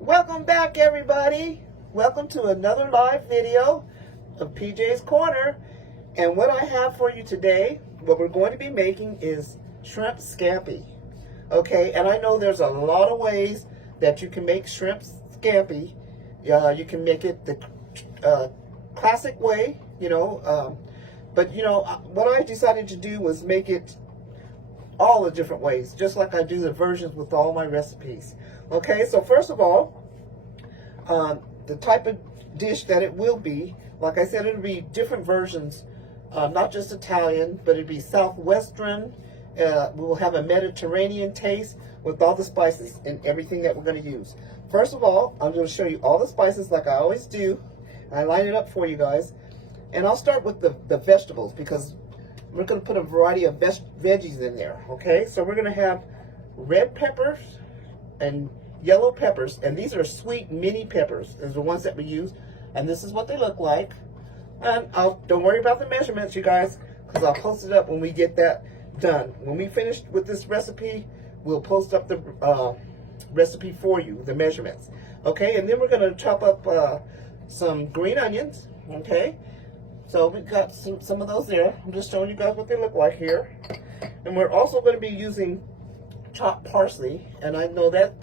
Welcome back, everybody. Welcome to another live video of PJ's Corner. And what I have for you today, what we're going to be making is shrimp scampi. Okay, and I know there's a lot of ways that you can make shrimp scampi. You can make it the classic way, but what I decided to do was make it all the different ways, just like I do the versions with all my recipes. Okay, so first of all, the type of dish that it will be, like I said, it'll be different versions, not just Italian, but it'll be Southwestern. We will have a Mediterranean taste with all the spices and everything that we're going to use. First of all, I'm going to show you all the spices like I always do. I line it up for you guys. And I'll start with the vegetables because we're going to put a variety of veggies in there. Okay, so we're going to have red peppers and yellow peppers, and these are sweet mini peppers is the ones that we use, and this is what they look like. And don't worry about the measurements, you guys, because I'll post it up when we get that done. When we finish with this recipe, we'll post up the recipe for you, the measurements. Okay, and then we're going to chop up some green onions. Okay, so we've got some of those there. I'm just showing you guys what they look like here. And we're also going to be using chopped parsley, and I know that's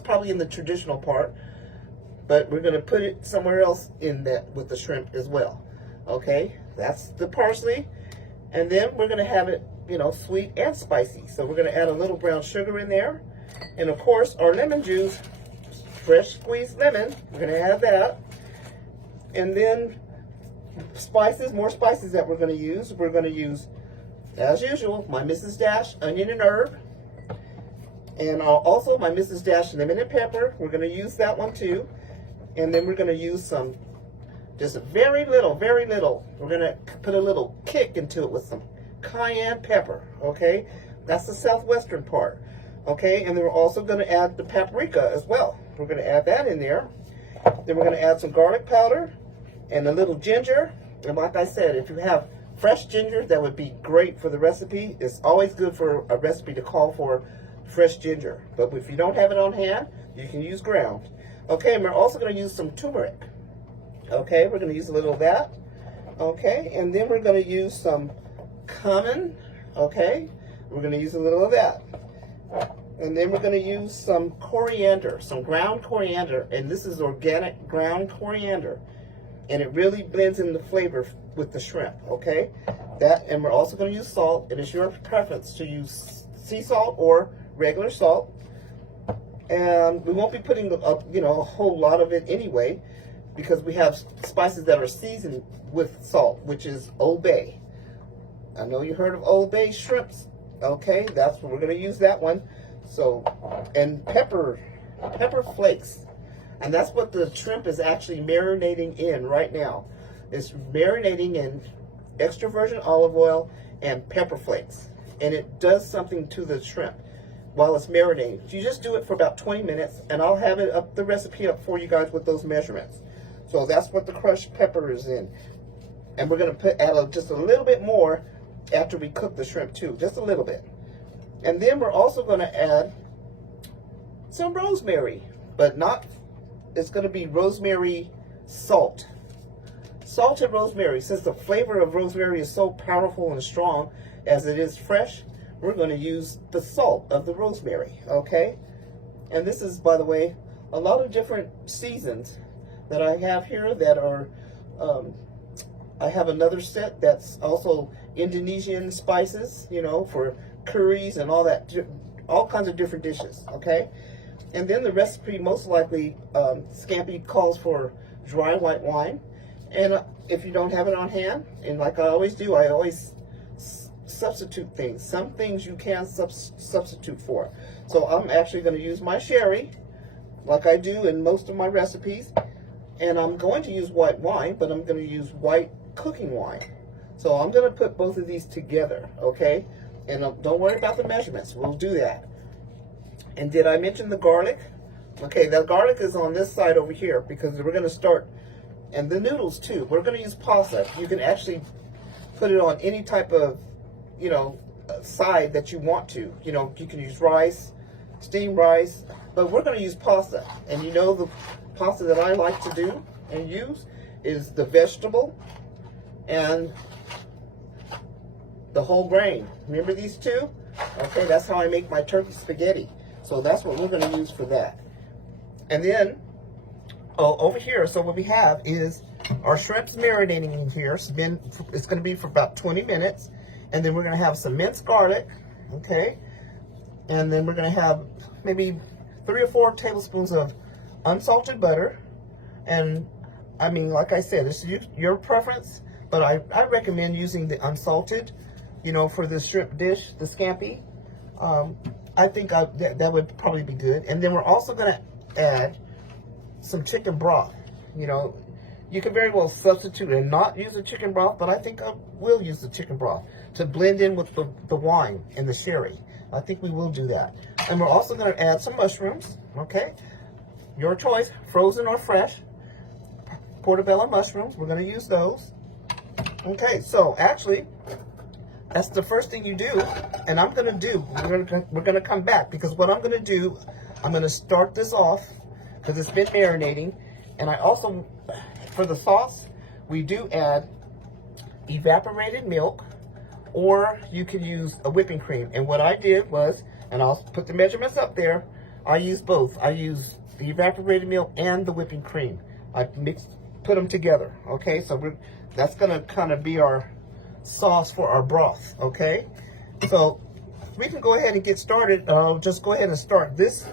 probably in the traditional part, but we're going to put it somewhere else in that with the shrimp as well. Okay, that's the parsley, and then we're going to have it, sweet and spicy. So we're going to add a little brown sugar in there, and of course our lemon juice, fresh squeezed lemon. We're going to add that, and then spices, more spices that we're going to use. We're going to use, as usual, my Mrs. Dash onion and herb. And also my Mrs. Dash lemon and pepper. We're going to use that one too. And then we're going to use some, just very little. We're going to put a little kick into it with some cayenne pepper. Okay, that's the southwestern part. Okay, and then we're also going to add the paprika as well. We're going to add that in there. Then we're going to add some garlic powder and a little ginger. And like I said, if you have fresh ginger, that would be great for the recipe. It's always good for a recipe to call for fresh ginger, but if you don't have it on hand, you can use ground. Okay, and we're also going to use some turmeric. Okay, we're going to use a little of that. Okay, and then we're going to use some cumin. Okay, we're going to use a little of that. And then we're going to use some coriander, some ground coriander, and this is organic ground coriander, and it really blends in the flavor with the shrimp. Okay, and we're also going to use salt, and it's your preference to use sea salt or regular salt, and we won't be putting a whole lot of it anyway, because we have spices that are seasoned with salt, which is Old Bay. I know you heard of Old Bay shrimps. Okay, that's what we're going to use, that one. So, and pepper flakes, and that's what the shrimp is actually marinating in right now. It's marinating in extra virgin olive oil and pepper flakes, and it does something to the shrimp while it's marinating. You just do it for about 20 minutes, and I'll have the recipe up for you guys with those measurements. So that's what the crushed pepper is in. And we're going to add just a little bit more after we cook the shrimp too, just a little bit. And then we're also going to add some rosemary, but it's going to be rosemary salt. Salt and rosemary, since the flavor of rosemary is so powerful and strong as it is fresh, we're going to use the salt of the rosemary. Okay, and this is, by the way, a lot of different seasons that I have here that are I have another set that's also Indonesian spices, for curries and all that, all kinds of different dishes. Okay, and then the recipe most likely, Scampi calls for dry white wine, and if you don't have it on hand, and like I always do, I always substitute things. Some things you can substitute for. So I'm actually going to use my sherry, like I do in most of my recipes, and I'm going to use white wine, but I'm going to use white cooking wine. So I'm going to put both of these together, okay? And don't worry about the measurements. We'll do that. And did I mention the garlic? Okay, the garlic is on this side over here because we're going to start, and the noodles too. We're going to use pasta. You can actually put it on any type of side that you want to. You can use rice, steamed rice, But we're going to use pasta. And you know the pasta that I like to do and use is the vegetable and the whole grain. Remember these two? Okay, that's how I make my turkey spaghetti. So that's what we're going to use for that. And then, over here, so what we have is our shrimp's marinating in here. It's going to be for about 20 minutes. And then we're going to have some minced garlic, okay? And then we're going to have maybe 3 or 4 tablespoons of unsalted butter. And, I mean, like I said, it's your preference, but I recommend using the unsalted, you know, for this shrimp dish, the scampi. I think that would probably be good. And then we're also going to add some chicken broth. You know, you can very well substitute and not use the chicken broth, but I think I will use the chicken broth to blend in with the wine and the sherry. I think we will do that. And we're also going to add some mushrooms, okay? Your choice, frozen or fresh. Portobello mushrooms, we're going to use those. Okay, so actually, that's the first thing you do, and I'm going to do, we're going to come back, because what I'm going to do, I'm going to start this off, because it's been marinating, and I also, for the sauce, we do add evaporated milk, or you can use a whipping cream. And what I did was, and I'll put the measurements up there, I use both. I use the evaporated milk and the whipping cream. I put them together, okay? So that's going to kind of be our sauce for our broth, okay? So we can go ahead and get started. I'll just go ahead and start this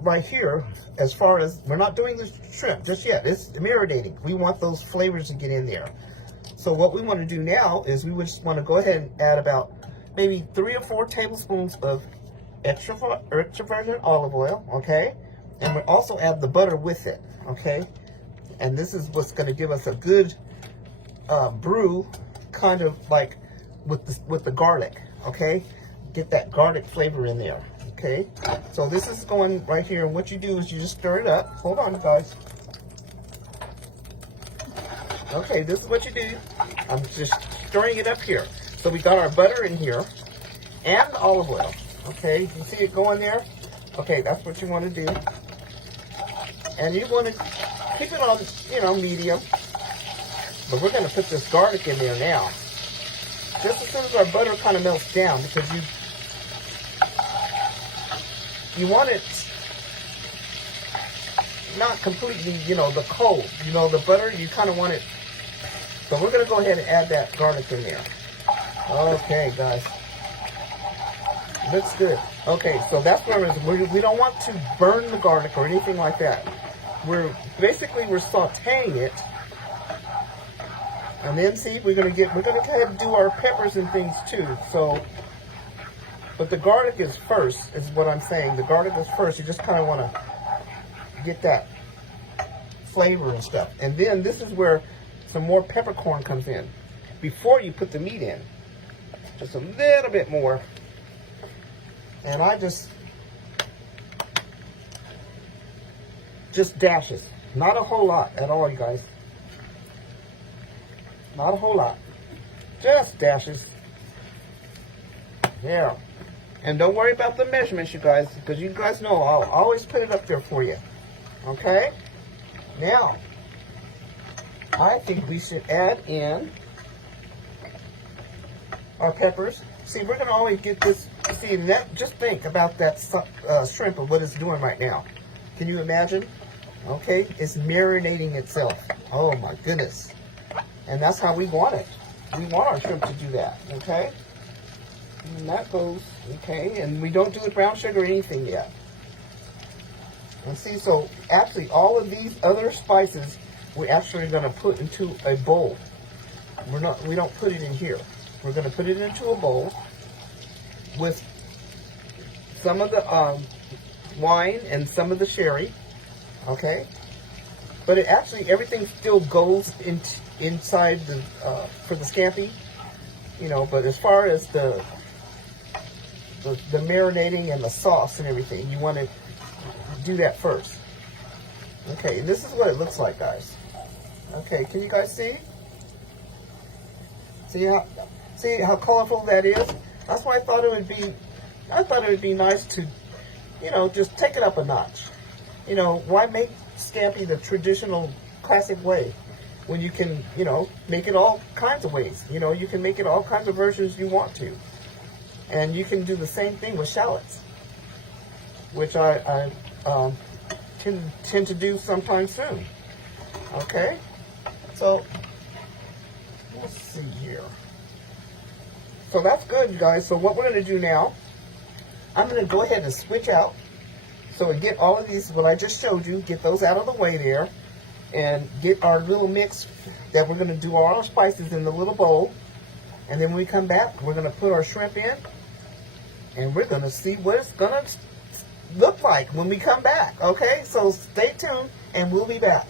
right here. As far as, we're not doing the shrimp just yet. It's marinating. We want those flavors to get in there. So what we want to do now is we just want to go ahead and add about maybe 3 or 4 tablespoons of extra virgin olive oil, okay? And we'll also add the butter with it, okay? And this is what's going to give us a good brew, kind of like with the garlic, okay? Get that garlic flavor in there, okay? So this is going right here, and what you do is you just stir it up. Hold on, guys. Okay, this is what you do. I'm just stirring it up here. So we got our butter in here and the olive oil. Okay, you see it going there? Okay, that's what you want to do. And you want to keep it on, you know, medium. But we're going to put this garlic in there now. Just as soon as our butter kind of melts down, because you want it not completely, you know, the cold. You know, the butter, you kind of want it. So we're going to go ahead and add that garlic in there. Okay, guys. Looks good. Okay, so that's where we don't want to burn the garlic or anything like that. We're sauteing it. And then see, we're going to kind of do our peppers and things too. So, but the garlic is first, is what I'm saying. The garlic is first. You just kind of want to get that flavor and stuff. And then this is where some more peppercorn comes in before you put the meat in. Just a little bit more. And I just dashes. Not a whole lot at all, you guys. Not a whole lot. Just dashes. There. And don't worry about the measurements, you guys, because you guys know I'll always put it up there for you. Okay? Now, I think we should add in our peppers. See, we're going to always get this. See, just think about that shrimp and what it's doing right now. Can you imagine? Okay? It's marinating itself. Oh, my goodness. And that's how we want it. We want our shrimp to do that. Okay? And that goes. Okay? And we don't do it brown sugar or anything yet. And see, so actually all of these other spices we're actually going to put into a bowl. We don't put it in here. We're going to put it into a bowl with some of the wine and some of the sherry. Okay? But it actually, everything still goes inside the for the scampi. You know, but as far as the marinating and the sauce and everything, you want to do that first. Okay, and this is what it looks like, guys. Okay, can you guys see? See how colorful that is? That's why I thought it would be nice to just take it up a notch. Why make scampi the traditional classic way when you can, make it all kinds of ways. You can make it all kinds of versions you want to. And you can do the same thing with shallots, which I tend to do sometime soon. Okay? So, let's see here. So that's good, you guys. So what we're going to do now, I'm going to go ahead and switch out. So we get all of these, what I just showed you, get those out of the way there. And get our little mix that we're going to do all our spices in the little bowl. And then when we come back, we're going to put our shrimp in. And we're going to see what it's going to look like when we come back. Okay? So stay tuned and we'll be back.